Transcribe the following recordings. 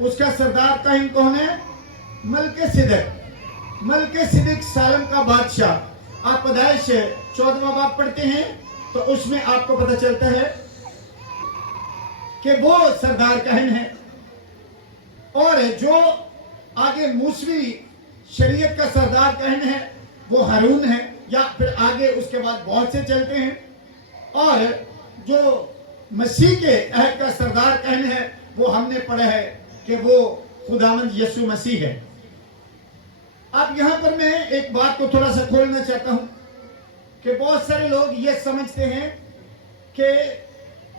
اس کا سردار کاہن کون ہے؟ ملک صدق، ملک صدق سالم کا بادشاہ۔ آپ پیدائش 14واں باب پڑھتے ہیں تو اس میں آپ کو پتہ چلتا ہے کہ وہ سردار کاہن ہے، اور جو آگے موسوی شریعت کا سردار کاہن ہے وہ ہارون ہے، یا پھر آگے اس کے بعد بہت سے چلتے ہیں، اور جو مسیح کے عہد کا سردار کاہن ہے وہ ہم نے پڑھا ہے کہ وہ خداوند یسوع مسیح ہے۔ اب یہاں پر میں ایک بات کو تھوڑا سا کھولنا چاہتا ہوں کہ بہت سارے لوگ یہ سمجھتے ہیں کہ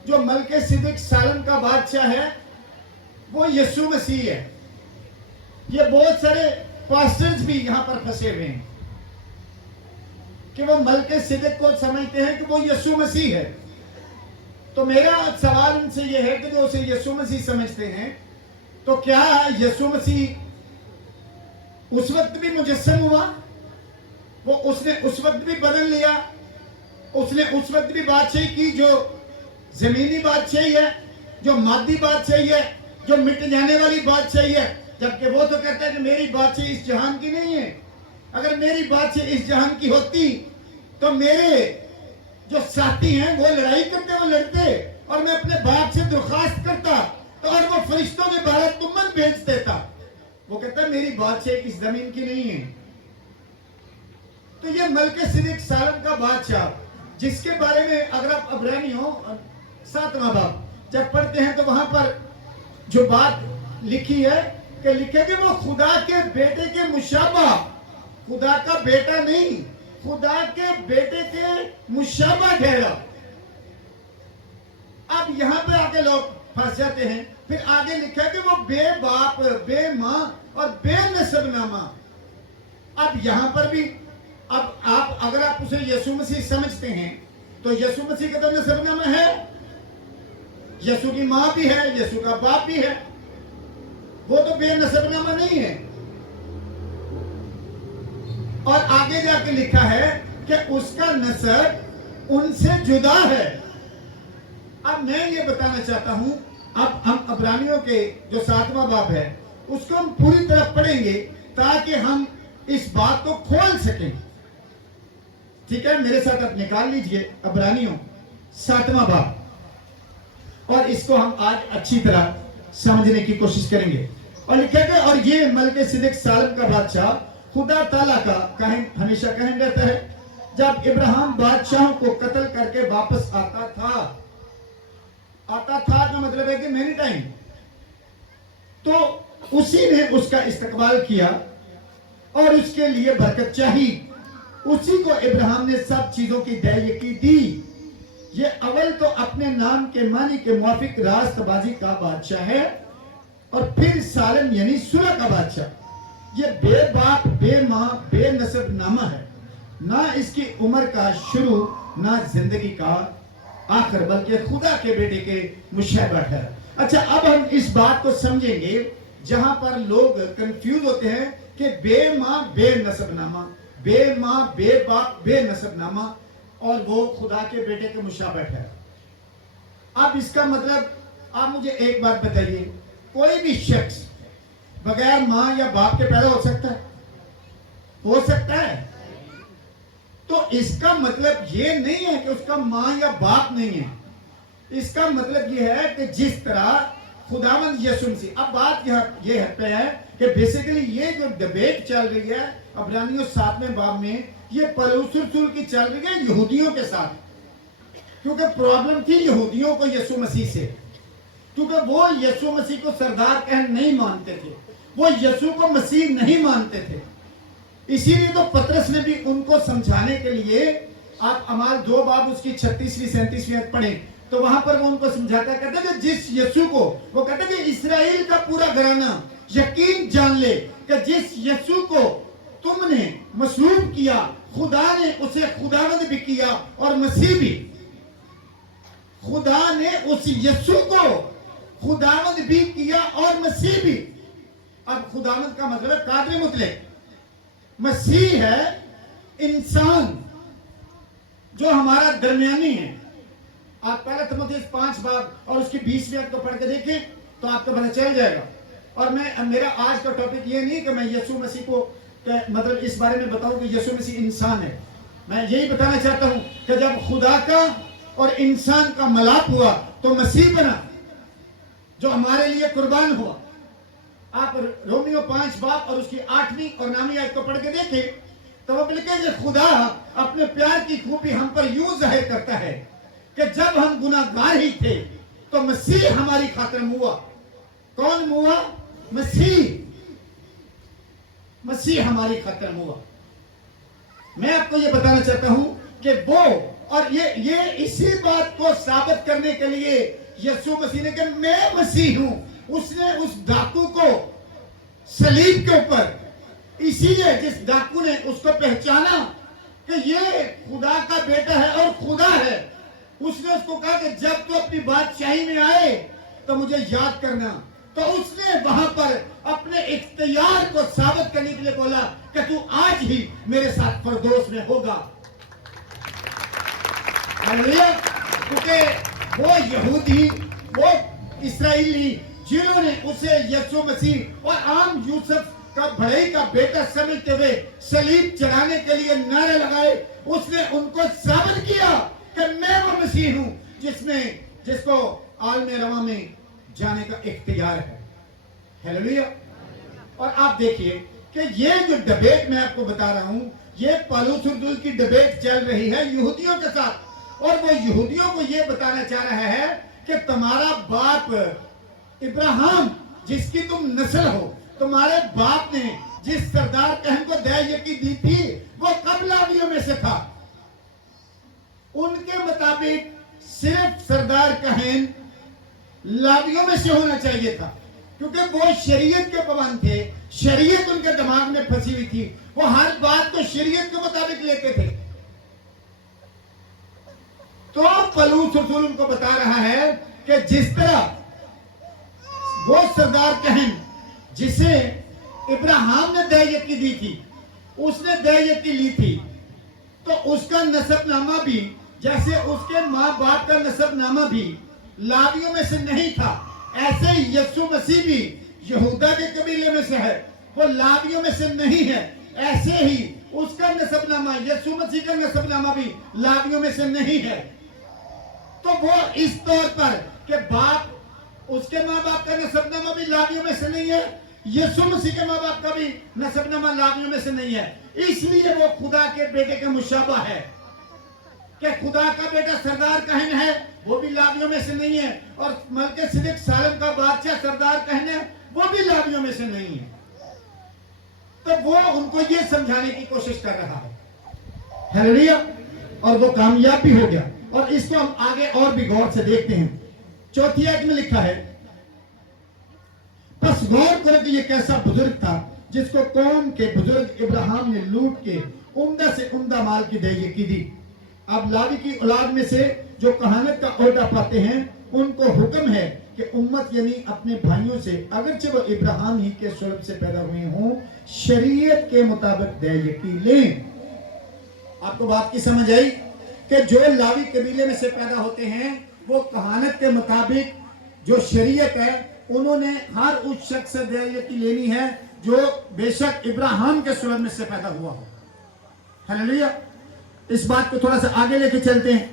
جو ملک صدق سالم کا بادشاہ ہے وہ یسوع مسیح ہے۔ یہ بہت سارے پاسٹرز بھی یہاں پر پھنسے ہوئے ہیں کہ وہ ملک صدق کو سمجھتے ہیں کہ وہ یسوع مسیح ہے۔ تو میرا سوال ان سے یہ ہے کہ جو اسے یسوع مسیح سمجھتے ہیں تو کیا یسوع مسیح اس وقت بھی مجسم ہوا؟ وہ اس نے اس وقت بھی بدل لیا؟ اس نے اس وقت بھی بادشاہی کی جو زمینی بادشاہی ہے، جو مادی بادشاہی ہے، جو مٹ جانے والی بادشاہی ہے؟ جبکہ وہ تو کہتا ہے کہ میری بادشاہی اس جہان کی نہیں ہے۔ اگر میری بادشاہی اس جہان کی ہوتی تو میرے جو ساتھی ہیں وہ لڑائی کرتے، وہ لڑتے، اور میں اپنے باپ سے درخواست کرتا اور وہ فرشتوں میں 12 تمن بھیج دیتا۔ وہ کہتا ہے میری بادشاہی اس زمین کی نہیں ہے۔ تو یہ ملک صدق سالم کا بادشاہ جس کے بارے میں اگر آپ عبرانیوں 7واں باب جب پڑھتے ہیں تو وہاں پر جو بات لکھی ہے کہ لکھے کہ وہ خدا کے بیٹے کے مشابہ، خدا کا بیٹا نہیں، خدا کے بیٹے کے مشابہ ٹھہرا۔ اب یہاں پہ آگے لوگ پھنس جاتے ہیں۔ پھر آگے لکھا کہ وہ بے باپ، بے ماں اور بے نسب نامہ۔ اب یہاں پر بھی اب آپ اگر آپ اسے یسوع مسیح سمجھتے ہیں تو یسوع مسیح کا تو نسب نامہ ہے، یسوع کی ماں بھی ہے، یسوع کا باپ بھی ہے، وہ تو بے نسب نامہ نہیں ہے۔ اور آگے جا کے لکھا ہے کہ اس کا نسب ان سے جدا ہے۔ اب میں یہ بتانا چاہتا ہوں، اب ہم عبرانیوں کے جو 7واں باب ہے اس کو ہم پوری طرح پڑھیں گے تاکہ ہم اس بات کو کھول سکیں۔ ٹھیک ہے، میرے ساتھ آپ نکال لیجئے عبرانیوں 7واں باب، اور اس کو ہم آج اچھی طرح سمجھنے کی کوشش کریں گے۔ اور لکھا ہے اور یہ ملک صدق سالم کا بادشاہ خدا تعالیٰ کا کاہن ہمیشہ کاہن رہتا ہے۔ جب ابراہیم بادشاہوں کو قتل کر کے واپس آتا تھا کا مطلب ہے کہ مینی ٹائم، تو اسی نے اس کا استقبال کیا اور اس کے لیے برکت چاہی۔ اسی کو ابراہیم نے سب چیزوں کی دہیکی دی۔ یہ اول تو اپنے نام کے معنی کے موافق راست بازی کا بادشاہ ہے، اور پھر سالم یعنی صلح کا بادشاہ۔ یہ بے باپ، بے ماں، بے نسب نامہ ہے، نہ اس کی عمر کا شروع نہ زندگی کا آخر، بلکہ خدا کے بیٹے کے مشابہ ہے۔ اچھا، اب ہم اس بات کو سمجھیں گے جہاں پر لوگ کنفیوز ہوتے ہیں کہ بے ماں بے نسب نامہ، بے ماں بے باپ بے نسب نامہ، اور وہ خدا کے بیٹے کے مشابہ ہے۔ اب اس کا مطلب آپ مجھے ایک بات بتائیے، کوئی بھی شخص بغیر ماں یا باپ کے پیدا ہو سکتا ہے؟ ہو سکتا ہے؟ تو اس کا مطلب یہ نہیں ہے کہ اس کا ماں یا باپ نہیں ہے۔ اس کا مطلب یہ ہے کہ جس طرح خداوند یسوع مسیح، اب بات یہ پہ ہے کہ بیسیکلی یہ جو ڈیبیٹ چل رہی ہے عبرانیوں 7ویں باب میں، یہ پولس رسول کی چل رہی ہے یہودیوں کے ساتھ، کیونکہ پرابلم تھی یہودیوں کو یسوع مسیح سے، کیونکہ وہ یسوع مسیح کو سردار کاہن نہیں مانتے تھے، وہ یسوع کو مسیح نہیں مانتے تھے۔ اسی لیے تو پطرس نے بھی ان کو سمجھانے کے لیے، آپ اعمال 2 باب اس کی 36ویں 37ویں آیت پڑھیں تو وہاں پر وہ ان کو سمجھاتا ہے، کہتا ہے کہ جس یسوع کو، وہ کہتا ہے کہ اسرائیل کا پورا گھرانہ یقین جان لے کہ جس یسوع کو تم نے مصلوب کیا، خدا نے اسے خداوند بھی کیا اور مسیح بھی۔ خدا نے اس یسوع کو خداوند بھی کیا اور مسیح بھی۔ اب خداوند کا مطلب ہے قادر مطلق، مسیح ہے انسان جو ہمارا درمیانی ہے۔ آپ پہلا تیموتھیوس 5 باب اور اس کی 20ویں آیت کو پڑھ کے دیکھیں تو آپ کو پتہ چل جائے گا۔ اور میرا آج کا ٹاپک یہ نہیں کہ میں یسوع مسیح کو مطلب اس بارے میں بتاؤں کہ یسوع مسیح انسان ہے. میں یہی بتانا چاہتا ہوں کہ جب خدا کا اور انسان کا ملاپ ہوا تو مسیح بنا جو ہمارے لیے قربان ہوا. آپ رومیو 5 باب اور اس کی 8ویں اور 9ویں آیت کو پڑھ کے دیکھیں تو وہ لکھے کہ خدا اپنے پیار کی خوبی ہم پر یوں ظاہر کرتا ہے کہ جب ہم گناہ گار ہی تھے تو مسیح ہماری خاطر ہوا. کون ہوا؟ مسیح ہماری خاطر ہوا. میں آپ کو یہ بتانا چاہتا ہوں کہ وہ اور یہ اسی بات کو ثابت کرنے کے لیے یسوع مسیح نے کہ میں مسیح ہوں، اس نے اس ڈاکو کو صلیب کے اوپر، اسی لیے جس ڈاکو نے اس کو پہچانا کہ یہ خدا کا بیٹا ہے اور خدا ہے، اس نے اس کو کہا کہ جب تو اپنی بادشاہی میں آئے تو مجھے یاد کرنا. تو اس نے وہاں پر اپنے اختیار کو ثابت کرنے کے لیے بولا کہ تو آج ہی میرے ساتھ فردوس میں ہوگا. کیونکہ وہ یہودی، وہ اسرائیلی جنہوں نے اسے یسوع مسیح اور عام یوسف کا بڑھئی کا بیٹا سمجھتے ہوئے صلیب چڑھانے کے لیے نعرے لگائے، اس نے ان کو ثابت کیا کہ میں وہ مسیح ہوں جس کو عالم رواں میں جانے کا اختیار ہے. ہیلیلویا. اور آپ دیکھیے کہ یہ جو ڈبیٹ میں آپ کو بتا رہا ہوں، یہ پالوس رسول کی ڈبیٹ چل رہی ہے یہودیوں کے ساتھ، اور وہ یہودیوں کو یہ بتانا چاہ رہا ہے کہ تمہارا باپ ابراہیم جس کی تم نسل ہو، تمہارے باپ نے جس سردار کہن کو دے یکی دی تھی وہ کب لاویوں میں سے تھا. ان کے مطابق صرف سردار کہن لاویوں میں سے ہونا چاہیے تھا، کیونکہ وہ شریعت کے پابند تھے، شریعت ان کے دماغ میں پھنسی ہوئی تھی، وہ ہر بات کو شریعت کے مطابق لیتے تھے. تو پالوس رسول ان کو بتا رہا ہے کہ جس طرح وہ سردار کہن جسے ابراہیم نے دے یکی دی تھی، اس نے دے یکی لی تھی، تو اس کا نسب نامہ بھی جیسے اس کے ماں باپ کا نسب نامہ بھی لاویوں میں سے نہیں تھا، ایسے ہی یسوع مسیح بھی یہودا کے قبیلے میں سے ہے، وہ لاویوں میں سے نہیں ہے. ایسے ہی اس کا نسب نامہ، یسوع مسیح کا نسب نامہ بھی لاویوں میں سے نہیں ہے. تو وہ اس طور پر کہ باپ، اس کے ماں باپ کا نسب نامہ بھی لاویوں میں سے نہیں ہے، یسوع مسیح کے ماں باپ کا بھی نسب نامہ لاویوں میں سے نہیں ہے، اس لیے وہ خدا کے بیٹے کے مشابہ ہے. کہ خدا کا بیٹا سردار کہن ہے وہ بھی لاویوں میں سے نہیں ہے، اور ملک صدق سالم کا بادشاہ سردار کہن ہے وہ بھی لاویوں میں سے نہیں ہے. تو وہ ان کو یہ سمجھانے کی کوشش کر رہا ہے. ہیلیلویا. اور وہ کامیاب بھی ہو گیا. اور اس کو ہم آگے اور بھی غور سے دیکھتے ہیں. 4 آیت میں لکھا ہے، پس غور کرو کہ یہ کیسا بزرگ تھا جس کو قوم کے بزرگ ابراہیم نے لوٹ کے عمدہ سے عمدہ مال کی دے یکی دی. اب لاوی کی اولاد میں سے جو کہانت کا عہدہ پاتے ہیں ان کو حکم ہے کہ امت یعنی اپنے بھائیوں سے اگرچہ وہ ابراہیم ہی کے صلب سے پیدا ہوئے ہوں شریعت کے مطابق دے یکی لیں. آپ کو بات کی سمجھ آئی کہ جو لاوی قبیلے میں سے پیدا ہوتے ہیں وہ کہانت کے مطابق جو شریعت ہے انہوں نے ہر اس شخص سے دے یکی لینی ہے جو بے شک ابراہیم کے صلب میں سے پیدا ہوا ہو. ہیلیلویا. اس بات کو تھوڑا سا آگے لے کے چلتے ہیں.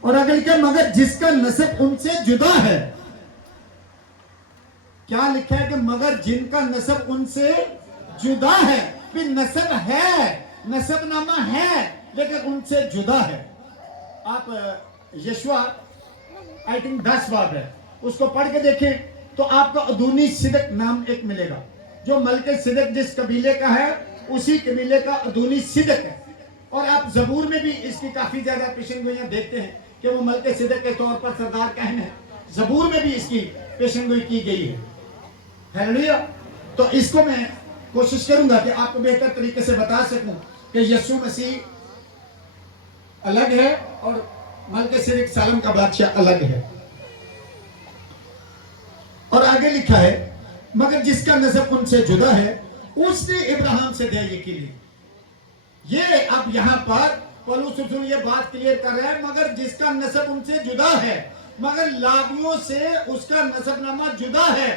اور آگے لکھا مگر جس کا نسب ان سے جدا ہے. کیا لکھا ہے کہ مگر جن کا نسب ان سے جدا ہے. پھر نسب ہے، نسب نامہ ہے، لیکن ان سے جدا ہے. آپ یشوع آئی تھنک 10 باب ہے، اس کو پڑھ کے دیکھیں تو آپ کو ادونی صدق نام ایک ملے گا. جو ملک صدق جس قبیلے کا ہے اسی قبیلے کا ادونی صدق ہے. اور آپ زبور میں بھی اس کی کافی زیادہ پیشن گوئیاں دیکھتے ہیں کہ وہ ملک صدق کے طور پر سردار کہن ہے. زبور میں بھی اس کی پیشن گوئی کی گئی ہے. ہیلیلویا. تو اس کو میں کوشش کروں گا کہ آپ کو بہتر طریقے سے بتا سکوں کہ یسوع مسیح الگ ہے اور ملک صدق سالم کا بادشاہ الگ ہے. اور آگے لکھا ہے مگر جس کا نسب ان سے جدا ہے اس نے ابراہیم سے دے یکی لی. یہ اب یہاں پر پالوس رسول یہ بات کلیئر کر رہا ہے مگر جس کا نسب ان سے جدا ہے، مگر لاویوں سے اس کا نسب نامہ جدا ہے.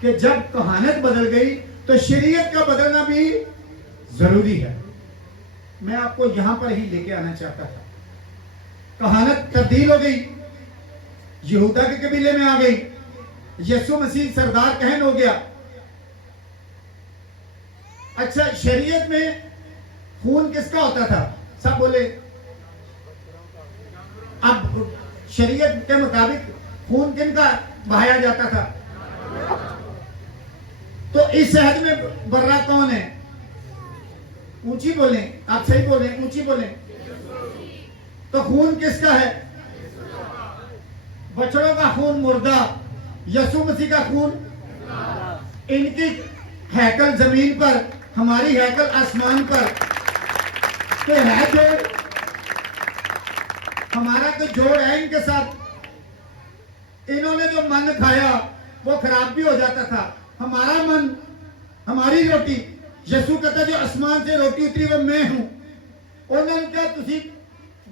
کہ جب کہانت بدل گئی تو شریعت کا بدلنا بھی ضروری ہے. میں آپ کو یہاں پر ہی لے کے آنا چاہتا تھا. کہانت تبدیل ہو گئی, یہودا کے قبیلے میں آ گئی, یسوع مسیح سردار کہن ہو گیا. اچھا, شریعت میں خون کس کا ہوتا تھا؟ سب بولے. اب شریعت کے مطابق خون کن کا بہایا جاتا تھا؟ تو اس عہد میں برا کون ہے؟ اونچی بولیں, آپ صحیح بولیں, اونچی بولیں. تو خون کس کا ہے؟ بچڑوں کا خون مردہ, یسوع مسیح کا خون. ان کی ہیکل زمین پر, ہماری ہیکل آسمان پر. تو ہے جوڑ, ہمارا تو جوڑ ہے ان کے ساتھ. انہوں نے جو من کھایا وہ خراب بھی ہو جاتا تھا. ہمارا من, ہماری روٹی, یسوع کہتا جو آسمان سے روٹی اتری وہ میں ہوں. انہوں نے کہا تسی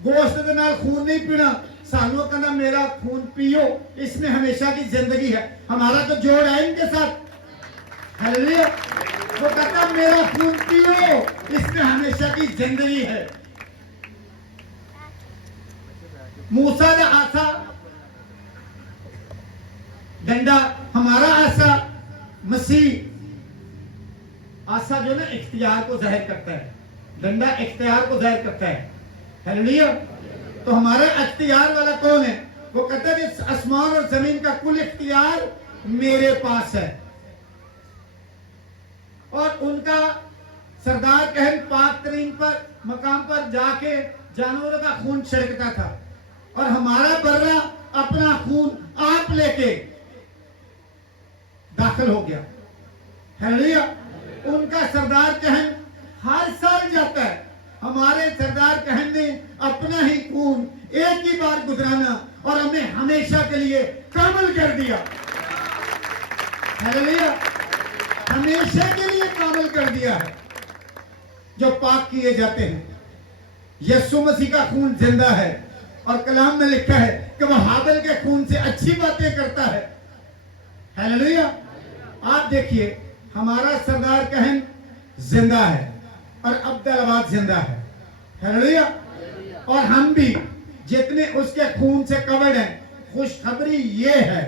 گوشت کے نال خون نہیں پینا, سانو کہنا میرا خون پیو, اس میں ہمیشہ کی زندگی ہے. ہمارا تو جوڑ ہے ان کے ساتھ. ہلیلویا. وہ کہتا میرا خون پیو, اس میں ہمیشہ کی زندگی ہے. موسیٰ کا آسا ڈنڈا, ہمارا آسا مسیح. آسا جو نا اختیار کو ظاہر کرتا ہے, ڈنڈا اختیار کو ظاہر کرتا ہے. ہلیلویا. تو ہمارا اختیار والا کون ہے؟ وہ کہتا ہے کہ آسمان اور زمین کا کل اختیار میرے پاس ہے. اور ان کا سردار کہن پاک ترین پر مقام پر جا کے جانوروں کا خون چھڑکتا تھا, اور ہمارا برا اپنا خون آپ لے کے داخل ہو گیا. ہلیلویا. ان کا سردار کہن ہر سال جاتا ہے, ہمارے سردار کہن نے اپنا ہی خون ایک ہی بار گزرانا اور ہمیں ہمیشہ کے لیے کامل کر دیا. ہلیلویا. ہمیشہ کے لیے کامل کر دیا ہے. جو پاک کیے جاتے ہیں, یسوع مسیح کا خون زندہ ہے, اور کلام میں لکھا ہے کہ وہ ہابل کے خون سے اچھی باتیں کرتا ہے. ہلیلویا. آپ دیکھیے, ہمارا سردار کہن زندہ ہے اور عبدالآباد زندہ ہے. ہلیلویا. اور ہم بھی جتنے اس کے خون سے کورڈ ہیں, خوشخبری یہ ہے,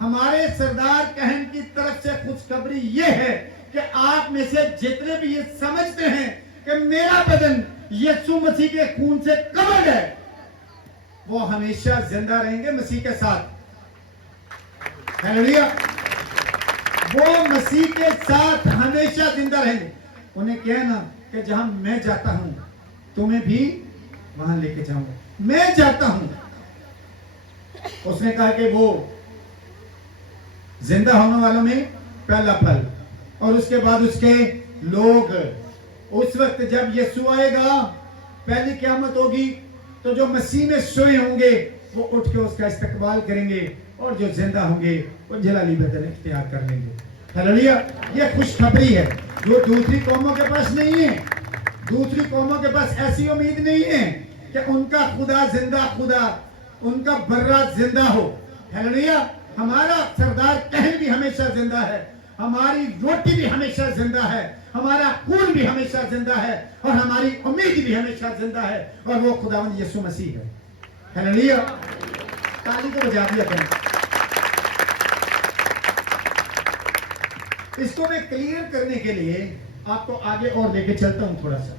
ہمارے سردار کہن کی طرف سے خوشخبری یہ ہے کہ آپ میں سے جتنے بھی یہ سمجھتے ہیں کہ میرا بدن یسوع مسیح کے خون سے کورڈ ہے, وہ ہمیشہ زندہ رہیں گے مسیح کے ساتھ. ہلیلویا. وہ مسیح کے ساتھ ہمیشہ زندہ رہیں گے. انہیں کہنا کہ جہاں میں جاتا ہوں تمہیں بھی وہاں لے کے جاؤں گا. میں جاتا ہوں. اس نے کہا کہ وہ زندہ ہونے والوں میں پہلا پھل, اور اس کے بعد اس کے لوگ. اس وقت جب یسوع آئے گا, پہلی قیامت ہوگی, تو جو مسیح میں سوئے ہوں گے وہ اٹھ کے اس کا استقبال کریں گے, اور جو زندہ ہوں گے وہ جلالی بدن اختیار کر لیں گے. ہلیلویا. یہ خوشخبری ہے جو دوسری قوموں کے پاس نہیں ہے. دوسری قوموں کے پاس ایسی امید نہیں ہے کہ ان کا خدا زندہ خدا, ان کا برا زندہ ہو. ہلیلویا. ہمارا سردار کہن بھی ہمیشہ زندہ ہے, ہماری روٹی بھی ہمیشہ زندہ ہے, ہمارا خون بھی ہمیشہ زندہ ہے, اور ہماری امید بھی ہمیشہ زندہ ہے, اور وہ خداوند یسوع مسیح ہے. ہلیلویا. تالی کو بجا دیا کریں. اس کو میں کلیئر کرنے کے لیے آپ کو آگے اور لے کے چلتا ہوں تھوڑا سا,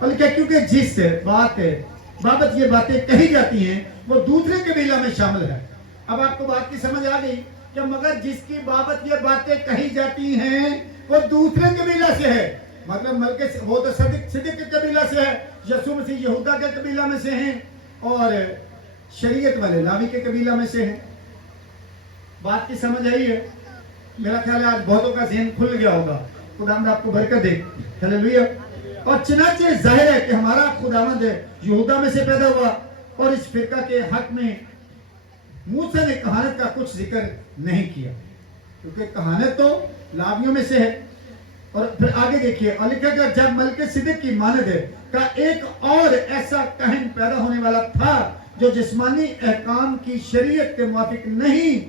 بلکہ کیونکہ جس بابت یہ باتیں کہی جاتی ہیں وہ دوسرے قبیلہ میں شامل ہے. اب آپ کو بات کی سمجھ آ گئی کہ مگر جس کی بابت یہ باتیں کہی جاتی ہیں وہ دوسرے قبیلہ سے ہے. مطلب وہ تو صدیق کے قبیلہ سے ہے, یسوع مسیح یہودا کے قبیلہ میں سے ہیں, اور شریعت والے لاوی کے قبیلہ میں سے ہیں. بات کی سمجھ آئی ہے؟ میرا خیال ہے آج بہتوں کا ذہن کھل گیا ہوگا. خداوند آپ کو برکت دے. ہلیلویا. اور چنانچہ ظاہر ہے کہ ہمارا خداوند یہودا میں سے پیدا ہوا, اور اس فرقہ کے حق میں موسیٰ نے کہانت کا کچھ ذکر نہیں کیا, کیونکہ کہانت تو لاویوں میں سے ہے. اور پھر آگے دیکھیے, اور لکھا کہ جب ملک صدق کی مانند کا ایک اور ایسا کہن پیدا ہونے والا تھا جو جسمانی احکام کی شریعت کے موافق نہیں